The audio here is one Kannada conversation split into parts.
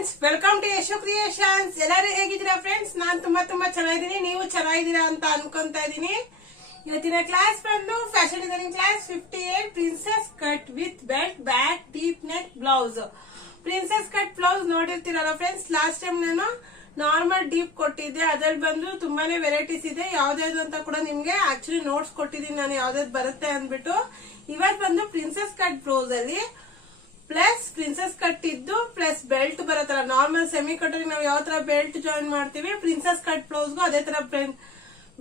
Friends, welcome to Yashu creations. ಎಲ್ಲರೂ ಹೇಗಿದ್ದೀರಾ ಫ್ರೆಂಡ್ಸ್? ನಾನು ತುಂಬಾ ಚೆನ್ನಾಗಿದ್ದೀನಿ. ನೀವು ಚೆನ್ನಾಗಿದ್ದೀರಾ ಅಂತ ಅನ್ಕೊಂತಾ ಇದ್ದೀನಿ. ಇವತ್ತಿನ ಕ್ಲಾಸ್ ಬಂದು fashion designing class 58 princess cut with belt back deep neck blouse. Princess cut blouse ನೋಡಿರ್ತೀರಲ್ಲ ಫ್ರೆಂಡ್ಸ್. ಲಾಸ್ಟ್ ಟೈಮ್ ನಾನು ನಾರ್ಮಲ್ ಡೀಪ್ ಕೊಟ್ಟಿದ್ದೆ. ಅದ್ರಲ್ಲಿ ಬಂದು ತುಂಬಾನೇ ವೆರೈಟೀಸ್ ಇದೆ. ಯಾವ್ದಾದ್ರು ಅಂತ ಕೂಡ ನಿಮ್ಗೆ ಆಕ್ಚುಲಿ ನೋಟ್ಸ್ ಕೊಟ್ಟಿದ್ದೀನಿ ನಾನು, ಯಾವ್ದಾದ್ರು ಬರುತ್ತೆ ಅಂದ್ಬಿಟ್ಟು. ಇವತ್ತು ಬಂದು ಪ್ರಿನ್ಸೆಸ್ ಕಟ್ ಬ್ಲೌಸ್ ಅಲ್ಲಿ ಪ್ಲಸ್ ಪ್ರಿನ್ಸೆಸ್ ಕಟ್ ಇದ್ದು ಪ್ಲಸ್ ಬೆಲ್ಟ್ ಬರತ್ತಲ್ಲ, ನಾರ್ಮಲ್ ಸೆಮಿ ಕಟ್ಟರ್ ನಾವು ಯಾವ ತರ ಬೆಲ್ಟ್ ಜಾಯಿನ್ ಮಾಡ್ತೀವಿ, ಪ್ರಿನ್ಸೆಸ್ ಕಟ್ ಬ್ಲೌಸ್ಗೂ ಅದೇ ತರ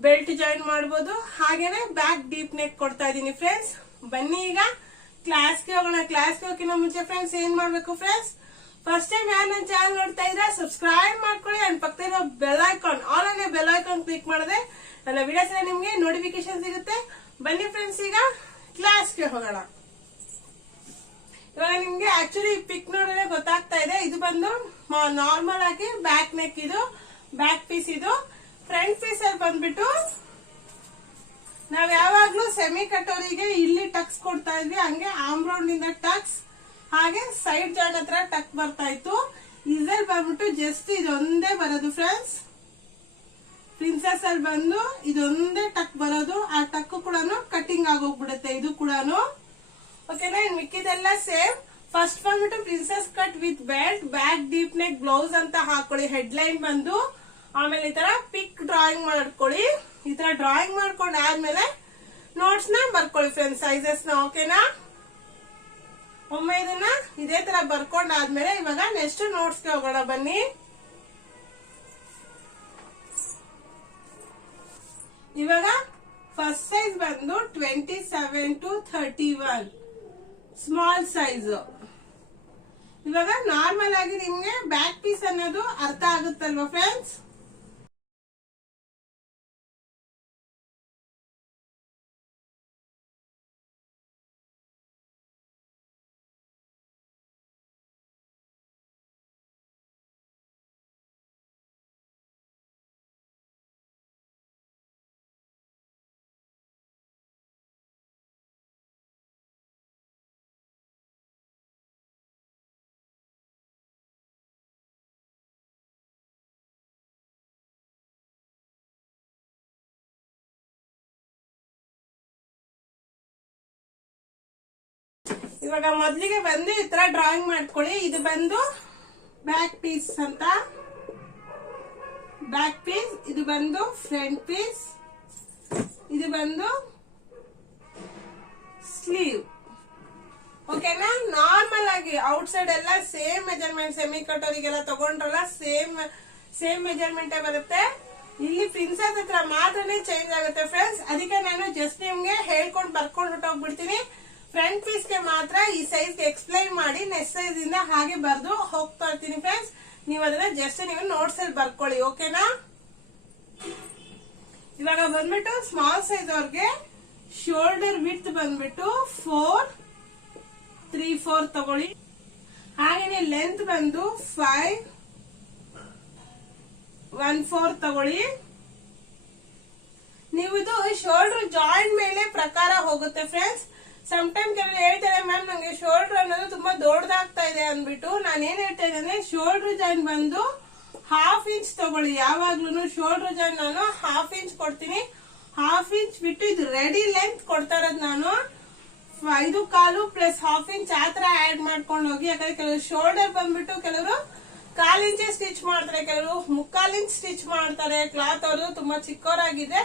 ಬೆಲ್ಟ್ ಜಾಯಿನ್ ಮಾಡಬಹುದು. ಹಾಗೇನೆ ಬ್ಯಾಕ್ ಡೀಪ್ ನೆಕ್ ಕೊಡ್ತಾ ಇದೀನಿ ಫ್ರೆಂಡ್ಸ್. ಬನ್ನಿ ಈಗ ಕ್ಲಾಸ್ಗೆ ಹೋಗೋಣ. ಕ್ಲಾಸ್ಗೆ ಹೋಗಿನ ಮುಂಚೆ ಫ್ರೆಂಡ್ಸ್ ಏನ್ ಮಾಡ್ಬೇಕು ಫ್ರೆಂಡ್ಸ್, ಫಸ್ಟ್ ಟೈಮ್ ಯಾರು ನನ್ನ ಚಾನಲ್ ನೋಡ್ತಾ ಇದ್ರೆ ಸಬ್ಸ್ಕ್ರೈಬ್ ಮಾಡ್ಕೊಳ್ಳಿ. ಅಂಡ್ ಪಕ್ಕದಲ್ಲಿರೋ ಬೆಲ್ ಐಕಾನ್, ಆಲ್ ಅನ್ನೋ ಬೆಲ್ ಐಕಾನ್ ಕ್ಲಿಕ್ ಮಾಡಿದ್ರೆ ನನ್ನ ವಿಡಿಯೋಸ್ ನಿಮ್ಗೆ ನೋಟಿಫಿಕೇಶನ್ ಸಿಗುತ್ತೆ. ಬನ್ನಿ ಫ್ರೆಂಡ್ಸ್ ಈಗ ಕ್ಲಾಸ್ಗೆ ಹೋಗೋಣ. ಇವಾಗ ನಿಮ್ಗೆ ಆಕ್ಚುಲಿ ಪಿಕ್ ನೋಡಿದ್ರೆ ಗೊತ್ತಾಗ್ತಾ ಇದೆ. ಇದು ಬಂದು ನಾರ್ಮಲ್ ಆಗಿ ಬ್ಯಾಕ್ ನೆಕ್, ಇದು ಬ್ಯಾಕ್ ಪೀಸ್. ಇದು ಫ್ರಂಟ್ ಪೀಸ್ ಅಲ್ಲಿ ಬಂದ್ಬಿಟ್ಟು ನಾವ್ ಯಾವಾಗ್ಲೂ ಸೆಮಿ ಕಟ್ಟೋರಿಗೆ ಇಲ್ಲಿ ಟಕ್ಸ್ ಕೊಡ್ತಾ ಇದ್ವಿ, ಹಂಗೆ ಆರ್ಮ್ ರೌಂಡ್ ಇಂದ ಟಕ್ಸ್, ಹಾಗೆ ಸೈಡ್ ಜಾಯಿನ್ ಹತ್ರ ಟಕ್ ಬರ್ತಾ ಇತ್ತು. ಇದ್ರಲ್ಲಿ ಬಂದ್ಬಿಟ್ಟು ಜಸ್ಟ್ ಇದೊಂದೇ ಬರೋದು ಫ್ರೆಂಡ್ಸ್. ಪ್ರಿನ್ಸೆಸ್ ಅಲ್ಲಿ ಬಂದು ಇದೊಂದೇ ಟಕ್ ಬರೋದು. ಆ ಟಕ್ ಕೂಡ ಕಟಿಂಗ್ ಆಗೋಗ್ಬಿಡುತ್ತೆ ಇದು ಕೂಡ. ಓಕೆನಾ? ಇನ್ ಮಿಕ್ಕಿದೆಲ್ಲ ಸೇಮ್. ಫಸ್ಟ್ ಬಂದ್ಬಿಟ್ಟು princess cut with belt back deep neck blouse ಅಂತ ಹಾಕೊಳ್ಳಿ ಹೆಡ್ ಲೈನ್ ಬಂದು. ಆಮೇಲೆ ಈ ತರ ಪಿಕ್ ಡ್ರಾಯಿಂಗ್ ಮಾಡ್ಕೊಳ್ಳಿ. ಈ ತರ ಡ್ರಾಯಿಂಗ್ ಮಾಡ್ಕೊಂಡ್ ಆದ್ಮೇಲೆ ನೋಟ್ಸ್ ನ ಬರ್ಕೊಳ್ಳಿ ಫ್ರೆಂಡ್ಸ್, ಸೈಜಸ್ ನ. ಓಕೆನಾ? ಒಮ್ಮೆ ಇದನ್ನ ಇದೇ ತರ ಬರ್ಕೊಂಡ್ ಆದ್ಮೇಲೆ ಇವಾಗ ನೆಕ್ಸ್ಟ್ ನೋಟ್ಸ್ ಗೆ ಹೋಗೋಣ. ಬನ್ನಿ. ಇವಾಗ ಫಸ್ಟ್ ಸೈಜ್ ಬಂದು 27 to 31 ಸ್ಮಾಲ್ ಸೈಜ್. ಇವಾಗ ನಾರ್ಮಲ್ ಆಗಿ ನಿಮ್ಗೆ ಬ್ಯಾಕ್ ಪೀಸ್ ಅನ್ನೋದು ಅರ್ಥ ಆಗುತ್ತಲ್ವಾ ಫ್ರೆಂಡ್ಸ್? ಇವಾಗ ಮೊದ್ಲಿಗೆ ಬಂದು ಈ ತರ ಡ್ರಾಯಿಂಗ್ ಮಾಡ್ಕೊಳ್ಳಿ. ಇದು ಬಂದು ಬ್ಯಾಕ್ ಪೀಸ್ ಅಂತ, ಬ್ಯಾಕ್ ಪೀಸ್. ಇದು ಬಂದು ಫ್ರಂಟ್ ಪೀಸ್. ಇದು ಬಂದು ಸ್ಲೀವ್. ಓಕೆನಾ? ನಾರ್ಮಲ್ ಆಗಿ ಔಟ್ ಸೈಡ್ ಎಲ್ಲ ಸೇಮ್ ಮೆಜರ್ಮೆಂಟ್, ಸೆಮಿ ಕಟ್ಟೋರಿಗೆಲ್ಲ ತಗೊಂಡ್ರಲ್ಲ ಸೇಮ್ ಮೆಜರ್ಮೆಂಟ್ ಬರುತ್ತೆ. ಇಲ್ಲಿ ಪ್ರಿನ್ಸೆಸ್ ಹತ್ರ ಮಾತ್ರನೇ ಚೇಂಜ್ ಆಗುತ್ತೆ ಫ್ರೆಂಡ್ಸ್. ಅದಕ್ಕೆ ನಾನು ಜಸ್ಟ್ ನಿಮ್ಗೆ ಹೇಳ್ಕೊಂಡು ಬರ್ಕೊಂಡು ಹೊಟ್ಟೋಗ್ಬಿಡ್ತೀನಿ. ಫ್ರಂಟ್ ಪೀಸ್ ಗೆ ಮಾತ್ರ ಈ ಸೈಜ್ ಎಕ್ಸ್ಪ್ಲೈನ್ ಮಾಡಿ ನೆಕ್ಸ್ಟ್ ಸೈಜ್ ಇಂದ ಹಾಗೆ ಬರ್ದು ಹೋಗ್ತಾ ಇರ್ತೀನಿ ಫ್ರೆಂಡ್ಸ್. ನೀವು ಅದನ್ನ ಜಸ್ಟ್ ನೀವು ನೋಟ್ಸ್ ಅಲ್ಲಿ ಬರ್ಕೊಳ್ಳಿ. ಓಕೆನಾ? ಇವಾಗ ಬಂದ್ಬಿಟ್ಟು ಸ್ಮಾಲ್ ಸೈಜ್ ಅವ್ರಿಗೆ ಶೋಲ್ಡರ್ ವಿಡ್ತ್ ಬಂದ್ಬಿಟ್ಟು 4-3/4 ತಗೊಳ್ಳಿ. ಹಾಗೇನೆ ಲೆಂತ್ ಬಂದು 5-1/4 ತಗೊಳ್ಳಿ. ನೀವು ಇದು ಶೋಲ್ಡರ್ ಜಾಯಿಂಟ್ ಮೇಲೆ ಪ್ರಕಾರ ಹೋಗುತ್ತೆ ಫ್ರೆಂಡ್ಸ್. ಟೈಮ್ ಕೆಲವರು ಹೇಳ್ತಾರೆ, ಮ್ಯಾಮ್ ನಂಗೆ ಶೋಲ್ಡರ್ ಅನ್ನೋದು ತುಂಬಾ ದೊಡ್ಡದಾಗ್ತಾ ಇದೆ ಅಂದ್ಬಿಟ್ಟು. ನಾನು ಏನ್ ಹೇಳ್ತಾ ಇದ್ದೆ ಅಂದ್ರೆ ಶೋಲ್ಡರ್ ಜಾಯಿನ್ ಬಂದು 1/2 ಇಂಚ್ ತಗೊಳ್ಳಿ. ಯಾವಾಗ್ಲೂ ಶೋಲ್ಡರ್ ಜಾಯಿನ್ ನಾನು 1/2 ಇಂಚ್ ಕೊಡ್ತೀನಿ. 1/2 ಇಂಚ್ ಬಿಟ್ಟು ಇದು ರೆಡಿ ಲೆಂತ್ ಕೊಡ್ತಾ ಇರೋದು ನಾನು 5.25 ಪ್ಲಸ್ 1/2 ಇಂಚ್ ಆತರ ಆಡ್ ಮಾಡ್ಕೊಂಡು ಹೋಗಿ. ಯಾಕಂದ್ರೆ ಕೆಲವರು ಶೋಲ್ಡರ್ ಬಂದ್ಬಿಟ್ಟು ಕೆಲವರು 1/4 ಇಂಚೆ ಸ್ಟಿಚ್ ಮಾಡ್ತಾರೆ, ಕೆಲವರು 3/4 ಇಂಚ್ ಸ್ಟಿಚ್ ಮಾಡ್ತಾರೆ. ಕ್ಲಾತ್ ಅವ್ರದ್ದು ತುಂಬಾ ಚಿಕ್ಕವರಾಗಿದೆ,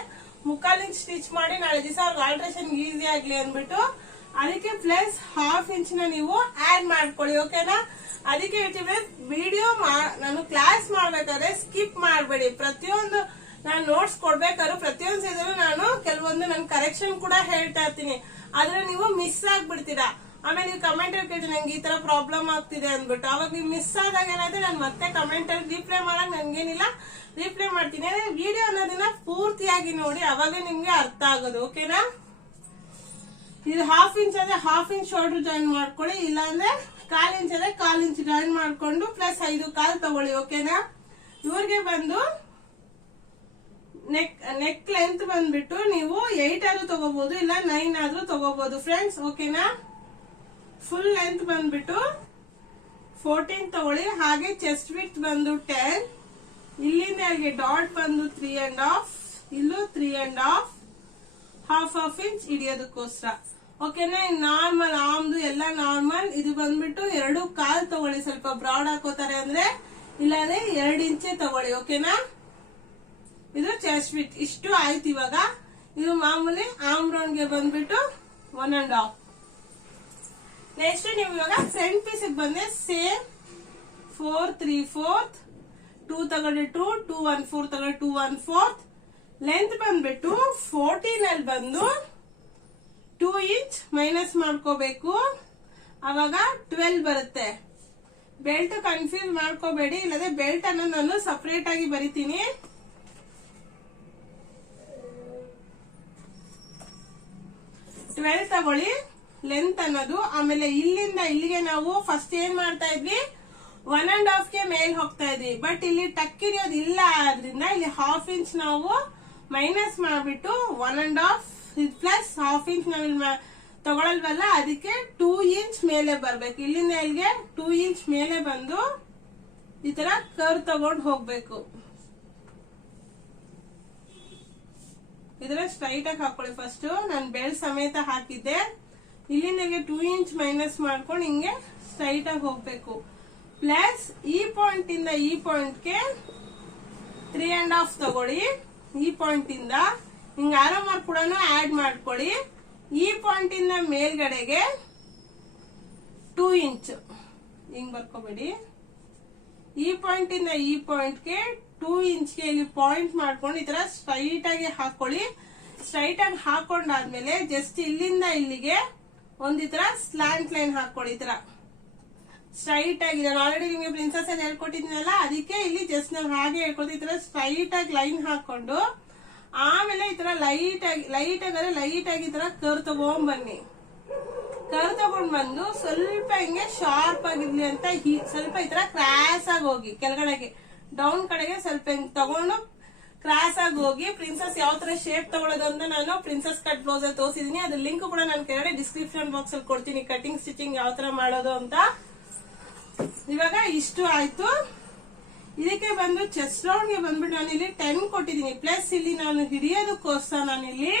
3/4 ಇಂಚ್ ಸ್ಟಿಚ್ ಮಾಡಿ ನಾಳೆ ದಿವಸ ಅವ್ರಿಗೆ ಆಲ್ಟ್ರೇಷನ್ ಈಸಿ ಆಗ್ಲಿ ಅಂದ್ಬಿಟ್ಟು ಅದಕ್ಕೆ ಪ್ಲಸ್ 1/2 ಇಂಚ್ ನ ನೀವು ಆಡ್ ಮಾಡ್ಕೊಳ್ಳಿ. ಓಕೆನಾ? ಅದಕ್ಕೆ ಹೇಳ್ತೀವಿ ವಿಡಿಯೋ ನಾನು ಕ್ಲಾಸ್ ಮಾಡ್ಬೇಕಾದ್ರೆ ಸ್ಕಿಪ್ ಮಾಡಬೇಡಿ. ಪ್ರತಿಯೊಂದು ನಾನು ನೋಟ್ಸ್ ಕೊಡ್ಬೇಕಾದ್ರು ಪ್ರತಿಯೊಂದು ಸೈಜಲ್ಲೂ ನಾನು ಕೆಲವೊಂದು ನನ್ನ ಕರೆಕ್ಷನ್ ಕೂಡ ಹೇಳ್ತಾ ಇರ್ತೀನಿ. ಆದ್ರೆ ನೀವು ಮಿಸ್ ಆಗ್ಬಿಡ್ತೀರಾ. ಆಮೇಲೆ ನೀವು ಕಮೆಂಟ್ ಅಲ್ಲಿ ಕೇಳ್ತೀನಿ ನಂಗೆ ಈ ತರ ಪ್ರಾಬ್ಲಮ್ ಆಗ್ತಿದೆ ಅಂದ್ಬಿಟ್ಟು. ಅವಾಗ ನೀವು ಮಿಸ್ ಆದಾಗ ಏನಾದ್ರೆ ನಾನು ಮತ್ತೆ ಕಮೆಂಟ್ ಅಲ್ಲಿ ರಿಪ್ಲೈ ಮಾಡಕ್ ನನ್ಗೇನಿಲ್ಲ, ರಿಪ್ಲೈ ಮಾಡ್ತೀನಿ. ವಿಡಿಯೋ ಅನ್ನೋದನ್ನ ಪೂರ್ತಿಯಾಗಿ ನೋಡಿ, ಅವಾಗ ನಿಮ್ಗೆ ಅರ್ಥ ಆಗೋದು. ಓಕೆನಾ? ಇದು 1/2 ಇಂಚ್ ಅಂದ್ರೆ 1/2 ಇಂಚ್ ಶೋಲ್ಡರ್ ಜಾಯಿನ್ ಮಾಡ್ಕೊಳ್ಳಿ. ಇಲ್ಲ ಅಂದ್ರೆ 1/4 ಇಂಚ್ ಅಂದ್ರೆ 1/4 ಇಂಚ್ ಜಾಯಿನ್ ಮಾಡ್ಕೊಂಡು ಪ್ಲಸ್ 5.25 ತಗೊಳ್ಳಿ. ಓಕೆನಾ? ಇವ್ರಿಗೆ ಬಂದು ನೆಕ್ ಲೆಂತ್ ಬಂದ್ಬಿಟ್ಟು ನೀವು 8 ಆದ್ರೂ ತಗೋಬಹುದು, ಇಲ್ಲ 9 ಆದ್ರೂ ತಗೋಬಹುದು ಫ್ರೆಂಡ್ಸ್. ಓಕೆನಾ? ಫುಲ್ ಲೆಂತ್ ಬಂದ್ಬಿಟ್ಟು 14 ತಗೊಳ್ಳಿ. ಹಾಗೆ ಚೆಸ್ಟ್ ವಿಡ್ತ್ ಬಂದು 10, ಇಲ್ಲಿಂದ ಅಲ್ಲಿಗೆ ಡಾಟ್ ಬಂದು 3.5, ಇಲ್ಲೂ 3.5, ಹಾಫ್ ಇಂಚ್ ಹಿಡಿಯೋದಕ್ಕೋಸ್ಕರ. ಓಕೆನಾ. ನಾರ್ಮಲ್ ಆಮ್ದು ಎಲ್ಲ ನಾರ್ಮಲ್. ಇದು ಬಂದ್ಬಿಟ್ಟು 2.25 ತಗೊಳ್ಳಿ. ಸ್ವಲ್ಪ ಬ್ರಾಡ್ ಹಾಕೋತಾರೆ ಅಂದ್ರೆ, ಇಲ್ಲಾಂದ್ರೆ 2 ಇಂಚೆ ತಗೊಳ್ಳಿ. ಓಕೆನಾ. ಇದು ಚೆಸ್ಟ್ ವಿಡ್ತ್ ಇಷ್ಟು ಆಯ್ತು. ಇವಾಗ ಇದು ಮಾಮೂಲಿ ಆರ್ಮ್ ರೌಂಡ್ ಗೆ ಬಂದ್ಬಿಟ್ಟು 1.5. ನೆಕ್ಸ್ಟ್ ನೀವು ಇವಾಗ ಫ್ರಂಟ್ ಪೀಸ್ ಬಂದ್ರೆ ಸೇಮ್ 4 3/4, 2 ತಗೊಂಡ್ರೆ 2, 2 1/4 ತಗೊಂಡ್ರೆ 2 1/4. ಲೆಂತ್ ಬಂದ್ಬಿಟ್ಟು 14 ಅಲ್ಲಿ ಬಂದು 2 ಇಂಚ್ ಮೈನಸ್ ಮಾಡ್ಕೋಬೇಕು. ಅವಾಗ 12 ಬರುತ್ತೆ. ಬೆಲ್ಟ್ ಕನ್ಫ್ಯೂಸ್ ಮಾಡ್ಕೋಬೇಡಿ, ಇಲ್ಲದೆ ಬೆಲ್ಟ್ ಅನ್ನು ನಾನು ಸಪರೇಟ್ ಆಗಿ ಬರಿತೀನಿ. 12 ತಗೊಳ್ಳಿ ಲೆಂತ್ ಅನ್ನೋದು. ಆಮೇಲೆ ಇಲ್ಲಿಂದ ಇಲ್ಲಿಗೆ ನಾವು ಫಸ್ಟ್ ಏನ್ ಮಾಡ್ತಾ ಇದ್ವಿ, 1.5 ಗೆ ಮೇಲ್ ಹೋಗ್ತಾ ಇದ್ವಿ. ಬಟ್ ಇಲ್ಲಿ ಟಕ್ ಹಿಡಿಯೋದು ಇಲ್ಲ, ಆದ್ರಿಂದ ಇಲ್ಲಿ ಹಾಫ್ ಇಂಚ್ ನಾವು ಮೈನಸ್ ಮಾಡ್ಬಿಟ್ಟು 1.5 ಪ್ಲಸ್ ಹಾಫ್ ಇಂಚ್ ನಾವಿಲ್ಲಿ ತಗೊಳಲ್ವಲ್ಲ, ಅದಕ್ಕೆ 2 ಇಂಚ್ ಮೇಲೆ ಬರ್ಬೇಕು. ಇಲ್ಲಿಂದ ಇಲ್ಲಿಗೆ 2 ಇಂಚ್ ಮೇಲೆ ಬಂದು ಈ ತರ ಕರ್ವ್ ತಗೊಂಡು ಹೋಗ್ಬೇಕು. ಇದರ ಸ್ಟ್ರೈಟ್ ಆಗಿ ಹಾಕೊಳ್ಳಿ. ಫಸ್ಟ್ ನಾನು ಬೆಲ್ಟ್ ಸಮೇತ ಹಾಕಿದ್ದೆ. ಇಲ್ಲಿಂದ 2 ಇಂಚ್ ಮೈನಸ್ ಮಾಡ್ಕೊಂಡು ಹಿಂಗೆ ಸ್ಟ್ರೈಟ್ ಆಗಿ ಹೋಗ್ಬೇಕು. ಪ್ಲಸ್ ಈ ಪಾಯಿಂಟ್ ಇಂದ ಈ ಪಾಯಿಂಟ್ ಗೆ 3.5 ತಗೊಳ್ಳಿ. ಈ ಪಾಯಿಂಟ್ ಇಂದ ಹಿಂಗ ಆರೋ ಮಾರ್ಕ್ ಕೂಡ ಆಡ್ ಮಾಡ್ಕೊಳ್ಳಿ. ಈ ಪಾಯಿಂಟ್ ಇಂದ ಮೇಲ್ಗಡೆಗೆ 2 ಇಂಚ್ ಹಿಂಗ್ ಬರ್ಕೋಬೇಡಿ. ಈ ಪಾಯಿಂಟ್ ಇಂದ ಈ ಪಾಯಿಂಟ್ ಗೆ 2 ಇಂಚ್ಗೆ ಇಲ್ಲಿ ಪಾಯಿಂಟ್ ಮಾಡ್ಕೊಂಡು ಈ ತರ ಸ್ಟ್ರೈಟ್ ಆಗಿ ಹಾಕೊಳ್ಳಿ. ಸ್ಟ್ರೈಟ್ ಆಗಿ ಹಾಕೊಂಡಾದ್ಮೇಲೆ ಜಸ್ಟ್ ಇಲ್ಲಿಂದ ಇಲ್ಲಿಗೆ ಒಂದ್ ತರ ಸ್ಲಾಂಟ್ ಲೈನ್ ಹಾಕೊಳ್ಳಿ. ಈ ತರ ಸ್ಟ್ರೈಟ್ ಆಗಿ ನಾನು ಆಲ್ರೆಡಿ ನಿಮಗೆ ಪ್ರಿನ್ಸಸ್ ಅಲ್ಲಿ ಹೇಳ್ಕೊಟ್ಟಿದ್ದೀನಲ್ಲ, ಅದಕ್ಕೆ ಇಲ್ಲಿ ಜಸ್ಟ್ ನಾನು ಹಾಗೆ ಹೇಳ್ಕೊಡ್ತೀನಿ. ಈ ತರ ಸ್ಟ್ರೈಟ್ ಆಗಿ ಲೈನ್ ಹಾಕೊಂಡು ಆಮೇಲೆ ಈ ತರ ಲೈಟ್ ಆಗಿ ಈ ತರ ಕರ್ ತಗೊಂಡ್ ಬನ್ನಿ. ಕರ್ ತಗೊಂಡ್ ಬಂದು ಸ್ವಲ್ಪ ಹಿಂಗೆ ಶಾರ್ಪ್ ಆಗಿರ್ಲಿ ಅಂತ ಸ್ವಲ್ಪ ಈ ತರ ಕ್ರಾಸ್ ಆಗಿ ಹೋಗಿ ಕೆಳಗಡೆಗೆ ಡೌನ್ ಕಡೆಗೆ ಸ್ವಲ್ಪ ಹಿಂಗ್ ತಗೊಂಡು ಕ್ರಾಸ್ ಆಗಿ ಹೋಗಿ. ಪ್ರಿನ್ಸಸ್ ಯಾವ ತರ ಶೇಪ್ ತಗೊಳ್ಳೋದು ಅಂತ ನಾನು ಪ್ರಿನ್ಸಸ್ ಕಟ್ ಬ್ಲೌಸ್ ಅಲ್ಲಿ ತೋರಿಸಿದೀನಿ. ಅದ್ರ ಲಿಂಕ್ ಕೂಡ ನಾನು ಕೆಳಗಡೆ ಡಿಸ್ಕ್ರಿಪ್ಷನ್ ಬಾಕ್ಸ್ ಅಲ್ಲಿ ಕೊಡ್ತೀನಿ, ಕಟಿಂಗ್ ಸ್ಟಿಚಿಂಗ್ ಯಾವ ತರ ಮಾಡೋದು ಅಂತ. ಇವಾಗ ಇಷ್ಟು ಆಯ್ತು. ಇದಕ್ಕೆ ಬಂದು ಚೆಸ್ಟ್ ರೌಂಡ್ ಗೆ ಬಂದ್ಬಿಟ್ಟು ನಾನು ಇಲ್ಲಿ 10 ಕೊಟ್ಟಿದ್ದೀನಿ. ಪ್ಲಸ್ ಇಲ್ಲಿ ನಾನು ಹಿಡಿಯೋದಕ್ಕೋಸ್ಕರ ನಾನಿಲ್ಲಿ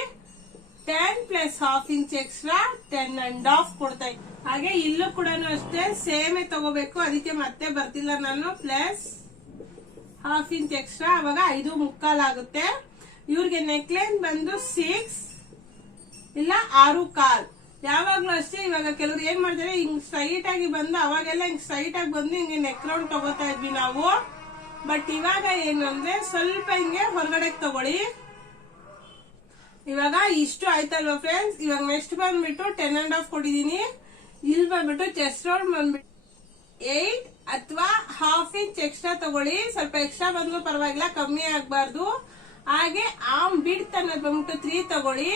10 ಪ್ಲಸ್ ಹಾಫ್ ಇಂಚ್ ಎಕ್ಸ್ಟ್ರಾ 10.5 ಕೊಡ್ತಾ ಇದ್ದೀನಿ. ಹಾಗೆ ಇಲ್ಲೂ ಕೂಡ ಅಷ್ಟೇ ಸೇಮೇ ತಗೋಬೇಕು, ಅದಕ್ಕೆ ಮತ್ತೆ ಬರ್ತಿಲ್ಲ ನಾನು. ಪ್ಲಸ್ ಹಾಫ್ ಇಂಚ್ ಎಕ್ಸ್ಟ್ರಾ, ಅವಾಗ 5.25 ಆಗುತ್ತೆ. ಇವ್ರಿಗೆ ನೆಕ್ ಲೈನ್ ಬಂದು 6 ಇಲ್ಲ 6.25. ಯಾವಾಗ್ಲೂ ಅಷ್ಟೇ. ಇವಾಗ ಕೆಲವ್ರು ಏನ್ ಮಾಡ್ತಾರೆ, ಹಿಂಗ್ ಸ್ಟ್ರೈಟ್ ಆಗಿ ಬಂದು ಅವಾಗೆಲ್ಲ ಹಿಂಗ್ ಸ್ಟ್ರೈಟ್ ಆಗಿ ಬಂದು ಹಿಂಗೆ ನೆಕ್ ರೌಂಡ್ ತಗೋತಾ ಇದ್ವಿ ನಾವು. ಬಟ್ ಇವಾಗ ಏನು ಅಂದ್ರೆ ಸ್ವಲ್ಪ ಹಿಂಗೆ ಹೊರಗಡೆ ತಗೊಳ್ಳಿ. ಇವಾಗ ಇಷ್ಟು ಆಯ್ತಲ್ವಾ ಫ್ರೆಂಡ್ಸ್. ಇವಾಗ ನೆಕ್ಸ್ಟ್ ಬಂದ್ಬಿಟ್ಟು 10.5 ಕೊಟ್ಟಿದೀನಿ. ಇಲ್ಲಿ ಬಂದ್ಬಿಟ್ಟು ಚೆಸ್ಟ್ ರೌಂಡ್ ಬಂದ್ಬಿಟ್ಟು 8 ಅಥವಾ ಹಾಫ್ ಇಂಚ್ ಎಕ್ಸ್ಟ್ರಾ ತಗೊಳ್ಳಿ. ಸ್ವಲ್ಪ ಎಕ್ಸ್ಟ್ರಾ ಬಂದ್ರು ಪರವಾಗಿಲ್ಲ, ಕಮ್ಮಿ ಆಗ್ಬಾರ್ದು. ಹಾಗೆ ಆರ್ಮ್ ಬಿಡ್ತ್ ಅನ್ನೋದು ಬಂದ್ಬಿಟ್ಟು 3 ತಗೊಳ್ಳಿ.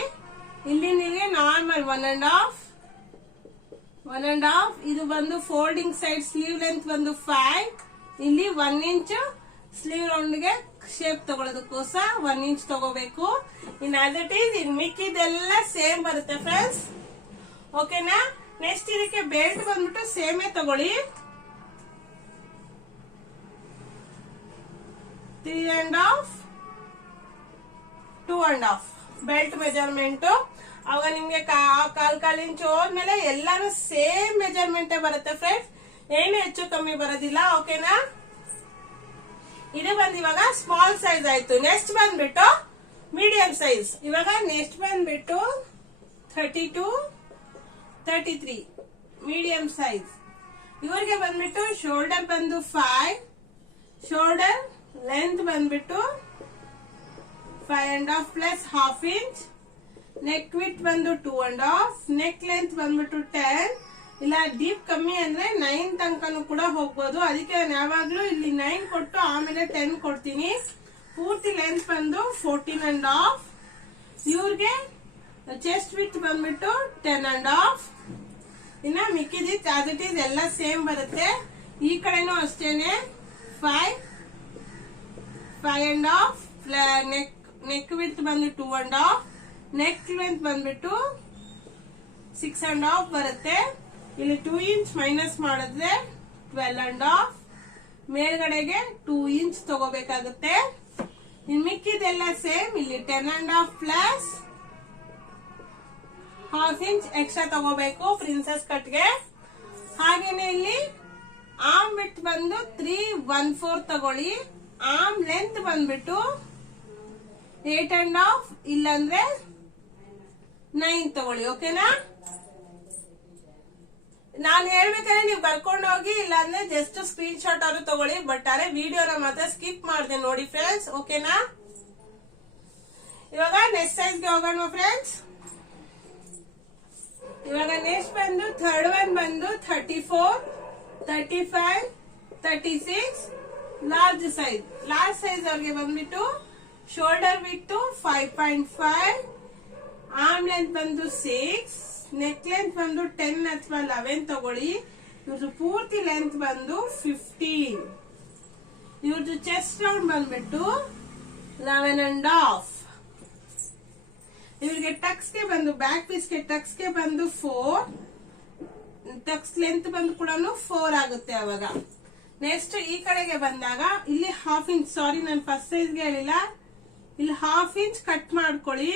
ಇಲ್ಲಿ ನಿಮಗೆ ನಾರ್ಮಲ್ 1.5. ಇದು ಬಂದು ಫೋಲ್ಡಿಂಗ್ ಸೈಡ್ ಸ್ಲೀವ್ ಲೆಂತ್ ಬಂದು 5. ಇಲ್ಲಿ 1 ಇಂಚ್ ಸ್ಲೀವ್ ರೌಂಡ್ ಗೆ ಶೇಪ್ ತಗೊಳ್ಳೋದಕ್ಕೋಸ್ಕರ 1 ಇಂಚ್ ತಗೋಬೇಕು. In as it is in ಮಿಕ್ಕಿದೆಲ್ಲ ಸೇಮ್ ಬರುತ್ತೆ ಫ್ರೆಂಡ್ಸ್. ಓಕೆನಾ. ನೆಕ್ಸ್ಟ್ ಇದಕ್ಕೆ ಬೆಲ್ಟ್ ಬಂದ್ಬಿಟ್ಟು ಸೇಮೇ ತಗೊಳ್ಳಿ. 3.5 2.5 ಬೆಲ್ಟ್ ಮೆಜರ್ಮೆಂಟ್. ಅವಾಗ ನಿಮ್ಗೆ ಕಾಲ್ ಇಂಚ್ ಹೋದ್ಮೇಲೆ ಎಲ್ಲಾನು ಸೇಮ್ ಮೆಜರ್ಮೆಂಟ್ ಬರುತ್ತೆ ಫ್ರೆಂಡ್ಸ್, ಏನು ಹೆಚ್ಚು ಕಮ್ಮಿ ಬರೋದಿಲ್ಲ. ಓಕೆನಾ. ಇದು ಬಂದು ಇವಾಗ ಸ್ಮಾಲ್ ಸೈಜ್ ಆಯ್ತು. ನೆಕ್ಸ್ಟ್ ಬಂದ್ಬಿಟ್ಟು ಮೀಡಿಯಂ ಸೈಜ್. ಇವಾಗ ನೆಕ್ಸ್ಟ್ ಬಂದ್ಬಿಟ್ಟು 32 33 ಮೀಡಿಯಂ ಸೈಜ್. ಇವ್ರಿಗೆ ಬಂದ್ಬಿಟ್ಟು ಶೋಲ್ಡರ್ ಬಂದು 5, ಶೋಲ್ಡರ್ ಲೆಂತ್ ಬಂದ್ಬಿಟ್ಟು 5.5 plus half inch. Neck width ಬಂದು 2.5. ನೆಕ್ ಲೆಂತ್ ಬಂದ್ಬಿಟ್ಟು 10. ಇಲ್ಲ ಡೀಪ್ ಕಮ್ಮಿ ಅಂದ್ರೆ 9 ತನಕನೂ ಕೂಡ ಹೋಗ್ಬೋದು. ಅದಕ್ಕೆ ನಾನು ಯಾವಾಗ್ಲೂ ಇಲ್ಲಿ 9 ಕೊಟ್ಟು ಆಮೇಲೆ 10 ಕೊಡ್ತೀನಿ. ಪೂರ್ತಿ ಲೆಂತ್ ಬಂದು 14.5. ಇವ್ರಿಗೆ ಚೆಸ್ಟ್ ವಿಡ್ತ್ ಬಂದ್ಬಿಟ್ಟು 10.5. ಇನ್ನ ಮಿಕ್ಕಿದಿ ಆಸ್ ಇಟ್ ಈಸ್ ಎಲ್ಲ ಸೇಮ್ ಬರುತ್ತೆ. ಈ ಕಡೆನೂ ಅಷ್ಟೇನೆ 5.5. ನೆಕ್ ವಿಡ್ತ್ ಬಂದು 2.5. ನೆಕ್ ಲೆಂತ್ ಬಂದ್ಬಿಟ್ಟು 6.5 ಬರುತ್ತೆ. ಇಲ್ಲಿ 2 ಇಂಚ್ ಮೈನಸ್ ಮಾಡಿದ್ರೆ 12.5, ಮೇಲ್ಗಡೆಗೆ 2 ಇಂಚ್ ತಗೋಬೇಕಾಗುತ್ತೆ. ಇನ್ ಮಿಕ್ಕಿದೆಲ್ಲ ಸೇಮ್. ಇಲ್ಲಿ 10.5 ಪ್ಲಸ್ ½ ಇಂಚ್ ಎಕ್ಸ್ಟ್ರಾ ತಗೋಬೇಕು ಪ್ರಿನ್ಸೆಸ್ ಕಟ್ಗೆ. ಹಾಗೇನೆ ಇಲ್ಲಿ ಆರ್ಮ್ ವಿಡ್ತ್ ಬಂದು 3/1/4 ತಗೊಳ್ಳಿ. ಆರ್ಮ್ ಲೆಂತ್ ಬಂದ್ಬಿಟ್ಟು 8.5 ಇಲ್ಲಾಂದ್ರೆ 9 ತಗೊಳ್ಳಿ. ಓಕೆನಾ? ನಾನು ಹೇಳ್ಬೇಕಾದ್ರೆ ನೀವು ಬರ್ಕೊಂಡು ಹೋಗಿ, ಇಲ್ಲಾಂದ್ರೆ ಜಸ್ಟ್ ಸ್ಕ್ರೀನ್ ಶಾಟ್ ಆದ್ರೂ ತಗೊಳ್ಳಿ. ಬಟ್ ಅರೆ ವಿಡಿಯೋನ ಮಾತ್ರ ಸ್ಕಿಪ್ ಮಾಡಿದೆ ನೋಡಿ ಫ್ರೆಂಡ್ಸ್. ಓಕೆನಾ? ಇವಾಗ ನೆಕ್ಸ್ಟ್ ಸೈಜ್ಗೆ ಹೋಗೋಣ ಫ್ರೆಂಡ್ಸ್. ಇವಾಗ ನೆಕ್ಸ್ಟ್ ಬಂದು ಥರ್ಡ್ ಒನ್ ಬಂದು 34, 35, 36 ಲಾರ್ಜ್ ಸೈಜ್. ಲಾರ್ಜ್ ಸೈಜ್ ಅವ್ರಿಗೆ ಬಂದ್ಬಿಟ್ಟು ಶೋಲ್ಡರ್ ವಿಡ್ತ್ 5.5, ಆರ್ಮ್ ಲೆಂತ್ ಬಂದು 6, ನೆಕ್ ಲೆಂತ್ ಬಂದು 10 ಅಥವಾ 11 ತಗೊಳ್ಳಿ. ಇವ್ರದ್ದು ಪೂರ್ತಿ ಲೆಂತ್ ಬಂದು 15. ಇವ್ರದ್ದು ಚೆಸ್ಟ್ ರೌಂಡ್ ಬಂದ್ಬಿಟ್ಟು 11.5. ಇವ್ರಿಗೆ ಟಕ್ಸ್ಗೆ ಬಂದು ಬ್ಯಾಕ್ ಪೀಸ್ಗೆ ಟಕ್ಸ್ಗೆ ಬಂದು 4, ಟಕ್ಸ್ ಲೆಂತ್ ಬಂದು ಕೂಡ 4 ಆಗುತ್ತೆ. ಅವಾಗ ನೆಕ್ಸ್ಟ್ ಈ ಕಡೆಗೆ ಬಂದಾಗ ಇಲ್ಲಿ ½ ಇಂಚ್, ಸಾರಿ ನಾನು ಫಸ್ಟ್ ಸೈಜ್ಗೆ ಹೇಳಿಲ್ಲ, ಇಲ್ಲಿ ½ ಇಂಚ್ ಕಟ್ ಮಾಡ್ಕೊಳ್ಳಿ.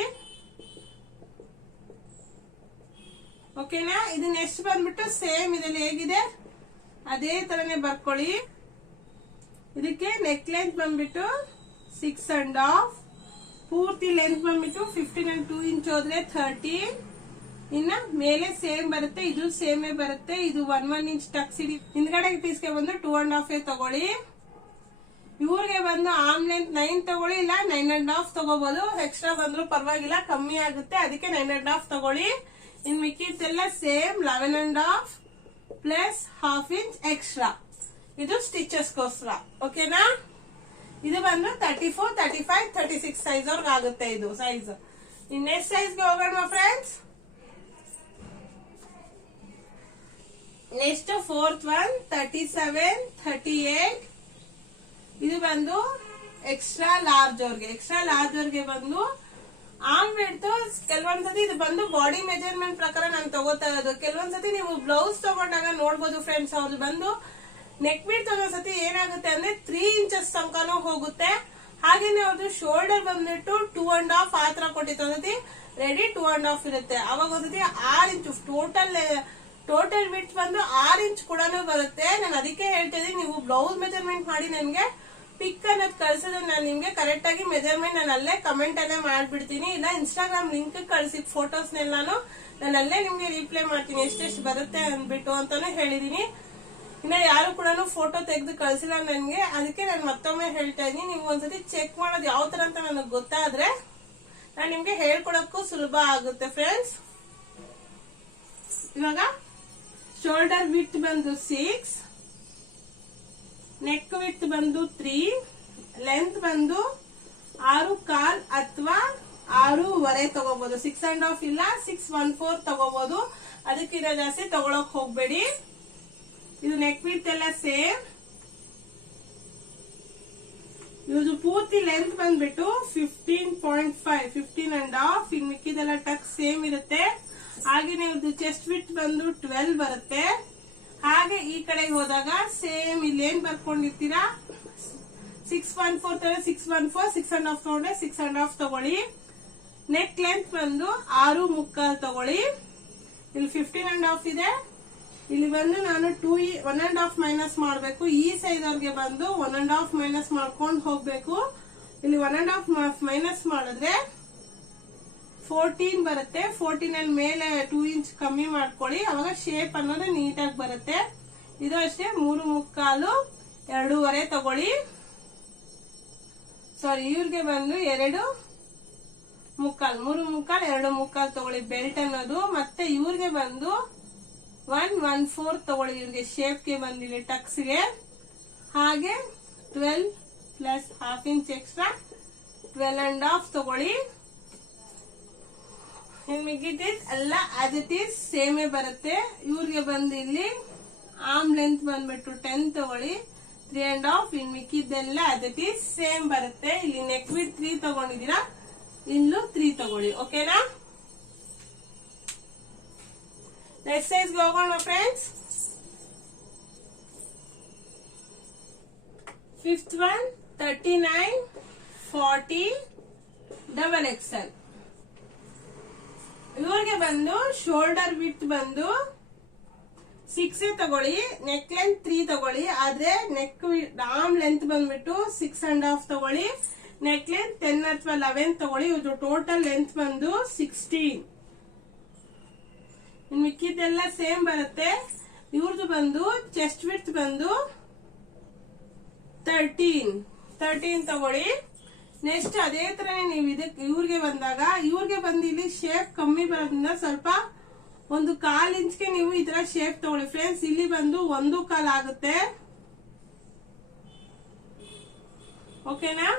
ಓಕೆನಾ? ಇದು ನೆಕ್ಸ್ಟ್ ಬಂದ್ಬಿಟ್ಟು ಸೇಮ್ ಇದರಲ್ಲಿ ಹೇಗಿದೆ ಅದೇ ತರನೇ ಬರ್ಕೊಳ್ಳಿ. ಇದಕ್ಕೆ ನೆಕ್ ಲೆಂತ್ ಬಂದ್ಬಿಟ್ಟು 6.5, ಪೂರ್ತಿ ಲೆಂತ್ ಬಂದ್ಬಿಟ್ಟು 15 and 2 ಇಂಚ್ ಹೋದ್ರೆ 13. ಇನ್ನ ಮೇಲೆ ಸೇಮ್ ಬರುತ್ತೆ, ಇದು ಸೇಮೇ ಬರುತ್ತೆ. ಇದು 1 ಇಂಚ್ ಟಕ್ಸ್ ಇಡಿ. ಹಿಂದ್ಗಡೆ ಪೀಸ್ಗೆ ಬಂದು 2.5 ತಗೊಳ್ಳಿ. ಇವ್ರಿಗೆ ಬಂದು ಆರ್ಮ್ ಲೆಂತ್ 9 ತಗೊಳ್ಳಿ, ಇಲ್ಲ 9.5 ತಗೋಬಹುದು. ಎಕ್ಸ್ಟ್ರಾ ಬಂದ್ರು ಪರವಾಗಿಲ್ಲ, ಕಮ್ಮಿ ಆಗುತ್ತೆ, ಅದಕ್ಕೆ 9.5 ತಗೊಳ್ಳಿ. ಇನ್ ಮಿಕ್ಕಿದ್ದೆಲ್ಲ ಸೇಮ್ 11.5 ಪ್ಲಸ್ ½ ಇಂಚ್ ಎಕ್ಸ್ಟ್ರಾ. ಇದು ಸ್ಟಿಚಸ್ಗೋಸ್ಕರ. ಓಕೆನಾ? ಇದು ಬಂದು 34, 35, 36 ಸೈಜ್ ಅವ್ರಿಗೆ ಆಗುತ್ತೆ ಇದು ಸೈಜ್. ಇನ್ ನೆಕ್ಸ್ಟ್ ಸೈಜ್ಗೆ ಹೋಗೋಣ ಫ್ರೆಂಡ್ಸ್. Next fourth one 37, 38. ಇದು ಬಂದು ಎಕ್ಸ್ಟ್ರಾ ಲಾರ್ಜ್ ಅವ್ರಿಗೆ. ಎಕ್ಸ್ಟ್ರಾ ಲಾರ್ಜ್ ಅವ್ರಿಗೆ ಬಂದು ಆರ್ಮ್ ವಿಡ್ತ್ ಕೆಲವೊಂದ್ಸತಿ ಇದು ಬಂದು ಬಾಡಿ ಮೆಜರ್ಮೆಂಟ್ ಪ್ರಕಾರ ನಾನು ತಗೋತಾ ಇರೋದು. ಕೆಲವೊಂದ್ಸತಿ ನೀವು ಬ್ಲೌಸ್ ತಗೊಂಡಾಗ ನೋಡ್ಬೋದು ಫ್ರೆಂಡ್ಸ್, ಅವ್ರು ಬಂದು ನೆಕ್ ವಿಡ್ತ್ ಒಂದೊಂದ್ಸತಿ ಏನಾಗುತ್ತೆ ಅಂದ್ರೆ 3 ಇಂಚಸ್ ತನಕನೂ ಹೋಗುತ್ತೆ. ಹಾಗೇನೆ ಅವ್ರದ್ದು ಶೋಲ್ಡರ್ ಬಂದ್ಬಿಟ್ಟು 2.5 ಆ ತರ ಕೊಟ್ಟಿತ್ತು. ಒಂದ್ಸತಿ ರೆಡಿ 2.5 ಇರುತ್ತೆ. ಅವಾಗ ಒಂದ್ಸತಿ 6 ಇಂಚು ಟೋಟಲ್ ವಿಡ್ತ್ ಬಂದು 6 ಇಂಚ್ ಕೂಡ ಬರುತ್ತೆ. ನಾನು ಅದಕ್ಕೆ ಹೇಳ್ತಿದ್ದೀನಿ, ನೀವು ಬ್ಲೌಸ್ ಮೆಜರ್ಮೆಂಟ್ ಮಾಡಿ ನನಗೆ ಪಿಕ್ ಅನ್ನೋದು ಕಳ್ಸಿದ್ರೆ ನಾನು ನಿಮ್ಗೆ ಕರೆಕ್ಟ್ ಆಗಿ ಮೆಜರ್ಮೆಂಟ್ ನಾನು ಅಲ್ಲೇ ಕಮೆಂಟ್ ಅಲ್ಲೇ ಮಾಡ್ಬಿಡ್ತೀನಿ. ಇಲ್ಲ ಇನ್ಸ್ಟಾಗ್ರಾಮ್ ಲಿಂಕ್ ಕಳ್ಸಿದ್ ಫೋಟೋಸ್ನೆಲ್ಲಾನು ನಾನು ಅಲ್ಲೇ ನಿಮ್ಗೆ ರಿಪ್ಲೈ ಮಾಡ್ತೀನಿ ಎಷ್ಟೆಷ್ಟು ಬರುತ್ತೆ ಅಂದ್ಬಿಟ್ಟು ಅಂತಾನು ಹೇಳಿದೀನಿ. ಇನ್ನ ಯಾರು ಕೂಡ ಫೋಟೋ ತೆಗೆದು ಕಳ್ಸಿಲ್ಲ ನನ್ಗೆ, ಅದಕ್ಕೆ ನಾನು ಮತ್ತೊಮ್ಮೆ ಹೇಳ್ತಾ ಇದೀನಿ. ನೀವು ಒಂದ್ಸತಿ ಚೆಕ್ ಮಾಡೋದು ಯಾವ ತರ ಅಂತ ನನಗೆ ಗೊತ್ತಾದ್ರೆ ನಾನು ನಿಮ್ಗೆ ಹೇಳ್ಕೊಡಕ್ಕೂ ಸುಲಭ ಆಗುತ್ತೆ ಫ್ರೆಂಡ್ಸ್. ಇವಾಗ ಶೋಲ್ಡರ್ ವಿಡ್ತ್ ಬಂದು 6, ನೆಕ್ ವಿಡ್ತ್ ಬಂದು 3, ಲೆಂತ್ ಬಂದು 6.25 ಅಥವಾ 6.25 ತಗೋಬಹುದು. 6.5 ಇಲ್ಲ 6.14 ತಗೋಬಹುದು. ಅದಕ್ಕಿಂತ ಜಾಸ್ತಿ ತಗೊಳಕ್ ಹೋಗ್ಬೇಡಿ. ಇದು ನೆಕ್ ವಿಡ್ತ್ ಎಲ್ಲ ಸೇಮ್. ಇವ್ರದ್ದು ಪೂರ್ತಿ ಲೆಂತ್ ಬಂದ್ಬಿಟ್ಟು 15.5, 15.5. ಇನ್ ಮಿಕ್ಕಿದೆಲ್ಲ ಟಕ್ ಸೇಮ್ ಇರುತ್ತೆ. ಹಾಗೇನೆ ಇವ್ರದ್ದು ಚೆಸ್ಟ್ ವಿಡ್ತ್ ಬಂದು 12 ಬರುತ್ತೆ. ಹಾಗೆ ಈ ಕಡೆಗೆ ಹೋದಾಗ ಸೇಮ್ ಇಲ್ಲಿ ಏನ್ ಬರ್ಕೊಂಡಿರ್ತೀರಾ 6.4 6.14, 6.5 ತಗೊಂಡ್ರೆ 6.5 ತಗೊಳ್ಳಿ. ನೆಕ್ ಲೆಂತ್ ಬಂದು 6.25 ತಗೊಳ್ಳಿ. ಇಲ್ಲಿ 15.5 ಇದೆ. ಇಲ್ಲಿ ಬಂದು ನಾನು 1.5 ಮೈನಸ್ ಮಾಡ್ಬೇಕು. ಈ ಸೈಜ್ ಅವ್ರಿಗೆ ಬಂದು 1.5 ಮೈನಸ್ ಮಾಡ್ಕೊಂಡು ಹೋಗ್ಬೇಕು. ಇಲ್ಲಿ 1.5 ಮೈನಸ್ ಮಾಡಿದ್ರೆ 14 ಬರುತ್ತೆ. 14 ಅಲ್ಲಿ ಮೇಲೆ 2 ಇಂಚ್ ಕಮ್ಮಿ ಮಾಡ್ಕೊಳ್ಳಿ. ಅವಾಗ ಶೇಪ್ ಅನ್ನೋದು ನೀಟಾಗಿ ಬರುತ್ತೆ. ಇದು ಅಷ್ಟೇ 3.25, 2.5 ತಗೊಳ್ಳಿ. ಸಾರಿ, ಇವ್ರಿಗೆ ಬಂದು 2.25, 3.25, 2.25 ತಗೊಳ್ಳಿ ಬೆಲ್ಟ್ ಅನ್ನೋದು. ಮತ್ತೆ ಇವ್ರಿಗೆ ಬಂದು 1.14 ತಗೊಳ್ಳಿ. ಇವ್ರಿಗೆ ಶೇಪ್ಗೆ ಬಂದಿದೆ ಟಕ್ಸ್ಗೆ. ಹಾಗೆ 12 ಪ್ಲಸ್ ½ ಇಂಚ್ ಎಕ್ಸ್ಟ್ರಾ 12.5 ತಗೊಳ್ಳಿ. ಎಲ್ಲ ಆಸ್ ಇಟ್ ಈಸ್ ಸೇಮೇ ಬರುತ್ತೆ. ಇವ್ರಿಗೆ ಬಂದು ಇಲ್ಲಿ ಆರ್ಮ್ ಲೆಂತ್ ಬಂದ್ಬಿಟ್ಟು 10 ತಗೊಳ್ಳಿ, 3.5. ಇನ್ ಮಿಕ್ಕಿದ್ದೆಲ್ಲ ಆಸ್ ಇಟ್ ಈಸ್ ಸೇಮ್ ಬರುತ್ತೆ. ಇಲ್ಲಿ ನೆಕ್ ವಿಡ್ತ್ 3 ತಗೊಂಡಿದ್ದೀರಾ, ಇಲ್ಲೂ 3 ತಗೊಳ್ಳಿ. ಓಕೆನಾ? ನೆಕ್ಸ್ಟ್ ಸೈಜ್ಗೆ ಹೋಗೋಣ ಫ್ರೆಂಡ್ಸ್. Fifth one 39, 40, XXL. ಇವ್ರಿಗೆ ಬಂದು ಶೋಲ್ಡರ್ ವಿಡ್ತ್ ಬಂದು 6 ತಗೊಳ್ಳಿ, ನೆಕ್ ಲೆಂತ್ 3 ತಗೊಳ್ಳಿ. ಆದ್ರೆ ನೆಕ್ ಆರ್ಮ್ ಲೆಂತ್ ಬಂದ್ಬಿಟ್ಟು 6.5 ತಗೊಳ್ಳಿ, ನೆಕ್ ಲೆಂತ್ 10 ಅಥವಾ 11 ತಗೊಳ್ಳಿ. ಇದು ಟೋಟಲ್ ಲೆಂತ್ ಬಂದು 16. ಮಿಕ್ಕಿದ್ದೆಲ್ಲ ಸೇಮ್ ಬರುತ್ತೆ. ಇವ್ರದ್ದು ಬಂದು ಚೆಸ್ಟ್ ವಿಡ್ತ್ ಬಂದು 13 ತಗೊಳ್ಳಿ. ನೆಕ್ಸ್ಟ್ ಅದೇ ತರ ನೀವು ಇವ್ರಿಗೆ ಬಂದಾಗ ಇವ್ರಿಗೆ ಬಂದು ಇಲ್ಲಿ ಶೇಪ್ ಕಮ್ಮಿ ಬರೋದ್ರಿಂದ ಸ್ವಲ್ಪ 1/4 ಇಂಚ್ಗೆ ನೀವು ಈ ತರ ಶೇಪ್ ತಗೊಳ್ಳಿ ಫ್ರೆಂಡ್ಸ್. ಇಲ್ಲಿ ಬಂದು 1/4 ಆಗುತ್ತೆ. ಓಕೆನಾ?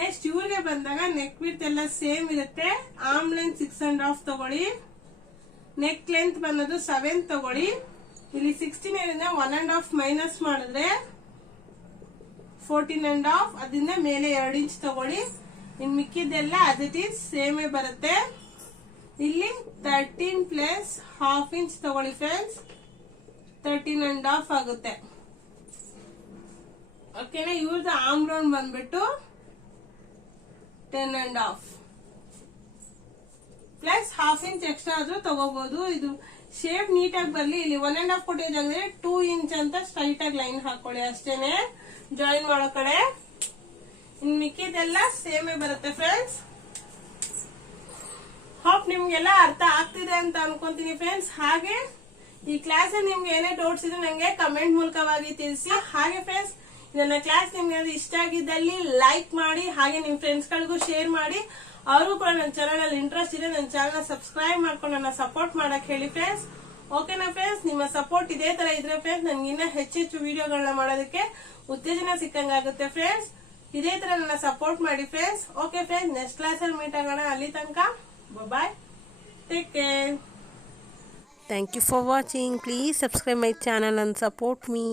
ನೆಕ್ಸ್ಟ್ ಇವ್ರಿಗೆ ಬಂದಾಗ ನೆಕ್ ವಿಡ್ತ್ ಎಲ್ಲ ಸೇಮ್ ಇರುತ್ತೆ. ಆರ್ಮ್ ಲೆಂತ್ 6.5 ತಗೊಳ್ಳಿ, ನೆಕ್ ಲೆಂತ್ ಬಂದು 7 ತಗೊಳ್ಳಿ. ಇಲ್ಲಿ 16 ಇಂದ 1.5 ಮೈನಸ್ ಮಾಡಿದ್ರೆ 14.5, ಅದರಿಂದ ಮೇಲೆ 2 ಇಂಚ್ ತಗೊಳ್ಳಿ. ಇನ್ ಮಿಕ್ಕಿದ್ದೆಲ್ಲ ಅಸ್ ಇಟ್ ಈಸ್ ಸೇಮೇ ಬರುತ್ತೆ. ಇಲ್ಲಿ 13 ಪ್ಲಸ್ ½ ಇಂಚ್ ತಗೊಳ್ಳಿ ಫ್ರೆಂಡ್ಸ್, 13.5 ಆಗುತ್ತೆ. ಓಕೆನಾ? ಇವ್ರದ್ದು ಆರ್ಮ್ ರೌಂಡ್ ಬಂದ್ಬಿಟ್ಟು 10.5 ಪ್ಲಸ್ ½ ಇಂಚ್ ಎಕ್ಸ್ಟ್ರಾ ಆದ್ರೂ ತಗೋಬಹುದು. ಇದು ಶೇಪ್ ನೀಟಾಗಿ ಬರ್ಲಿ. ಇಲ್ಲಿ 1.5 ಕೊಟ್ಟಿದ್ದ ಅಂದ್ರೆ 2 ಇಂಚ್ ಅಂತ ಸ್ಟ್ರೈಟ್ ಆಗಿ ಲೈನ್ ಹಾಕೊಳ್ಳಿ ಅಷ್ಟೇನೆ ಜಾಯಿನ್ ಮಾಡೋ ಕಡೆ. ಇನ್ ಮಿಕ್ಕಿದೆಲ್ಲ ಸೇಮೇ ಬರುತ್ತೆ ಫ್ರೆಂಡ್ಸ್. ಹೋಪ್ ನಿಮ್ಗೆಲ್ಲ ಅರ್ಥ ಆಗ್ತಿದೆ ಅಂತ ಅನ್ಕೊಂತೀನಿ ಫ್ರೆಂಡ್ಸ್. ಹಾಗೆ ಈ ಕ್ಲಾಸ್ ನಿಮ್ಗೆ ಏನೇ ಡೌಟ್ಸ್ ಇದ್ರೆ ನಂಗೆ ಕಮೆಂಟ್ ಮೂಲಕವಾಗಿ ತಿಳಿಸಿ. ಹಾಗೆ ಫ್ರೆಂಡ್ಸ್, ನನ್ನ ಕ್ಲಾಸ್ ನಿಮ್ಗೆ ಇಷ್ಟ ಆಗಿದ್ದಲ್ಲಿ ಲೈಕ್ ಮಾಡಿ, ಹಾಗೆ ನಿಮ್ ಫ್ರೆಂಡ್ಸ್ ಗಳಿಗೂ ಶೇರ್ ಮಾಡಿ. ಅವ್ರಿಗೂ ಕೂಡ ನನ್ನ ಚಾನಲ್ ಅಲ್ಲಿ ಇಂಟ್ರೆಸ್ಟ್ ಇದೆ, ನನ್ನ ಚಾನಲ್ ಸಬ್ಸ್ಕ್ರೈಬ್ ಮಾಡ್ಕೊಂಡು ನನ್ನ ಸಪೋರ್ಟ್ ಮಾಡಕ್ ಹೇಳಿ ಫ್ರೆಂಡ್ಸ್. ಓಕೆನಾ ಫ್ರೆಂಡ್ಸ್? ನಿಮ್ಮ ಸಪೋರ್ಟ್ ಇದೇ ತರ ಇದ್ರೆ ಫ್ರೆಂಡ್ಸ್ ನನ್ಗೆ ಇನ್ನ ಹೆಚ್ಚೆಚ್ಚು ವಿಡಿಯೋಗಳನ್ನ ಮಾಡೋದಕ್ಕೆ ಉತ್ತೇಜನ ಸಿಕ್ಕಂಗಾಗುತ್ತೆ ಫ್ರೆಂಡ್ಸ್. ಇದೇ ತರ ನನ್ನ ಸಪೋರ್ಟ್ ಮಾಡಿ friends. Okay friends, next class ಅಲ್ಲಿ ಮೀಟ್ ಆಗೋಣ. ಅಲ್ಲಿ ತನಕ bye, take care. Thank you for watching. Please subscribe my channel and support me.